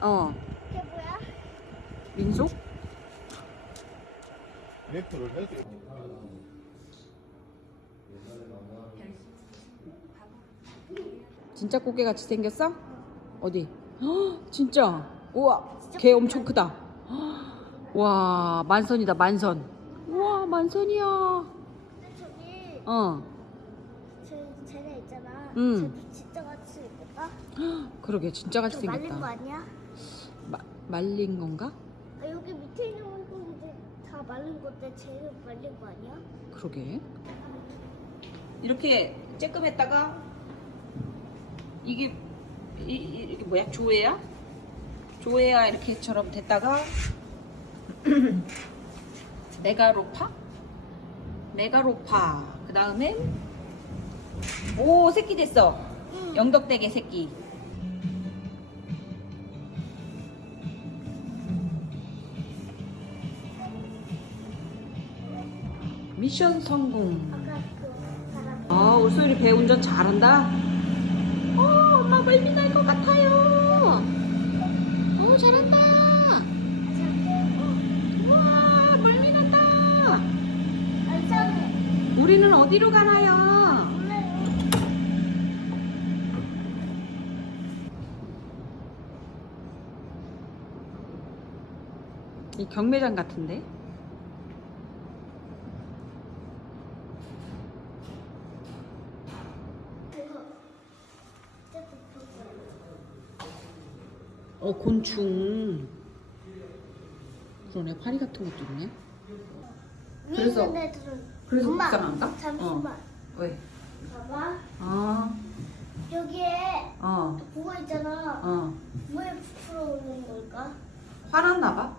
어. 이게 뭐야? 민속? 해야 돼. 진짜 꽃게 같이 생겼어? 어디? 헉, 진짜. 우와, 개 엄청 크다. 헉, 와, 만선이다, 만선. 우와, 만선이야. 근데 저기 어, 저 쟤네 있잖아. 응. 쟤도 진짜 같이 생겼다. 그러게, 진짜 같이 저 말린 거 생겼다. 아니야? 마, 말린 건가? 아, 여기 밑에 있는 거 이제 다 말린 건데 쟤는 말린 거 아니야? 그러게. 이렇게 쬐끔했다가 이게 이, 이- 이 게 뭐야? 조회야? 조회야 이렇게처럼 됐다가 메가로파? 메가로파. 그 다음에 오 새끼 됐어. 응. 영덕대게 새끼. 미션 성공. 아, 우리 소율이 배 운전 잘한다. 어, 엄마 멀미 날 것 같아요. 오, 잘한다. 우와, 멀미 난다. 우리는 어디로 가나요? 이 경매장 같은데? 그거. 조금 보고. 어, 곤충. 그러네, 파리 같은 것도 있네. 그래서- 있는 애들은 그래서 엄마, 불쌍한가? 잠시만. 왜? 봐봐. 아, 여기에 어, 뭐가 있잖아. 어. 왜 부풀어 오는 걸까? 화났나 봐?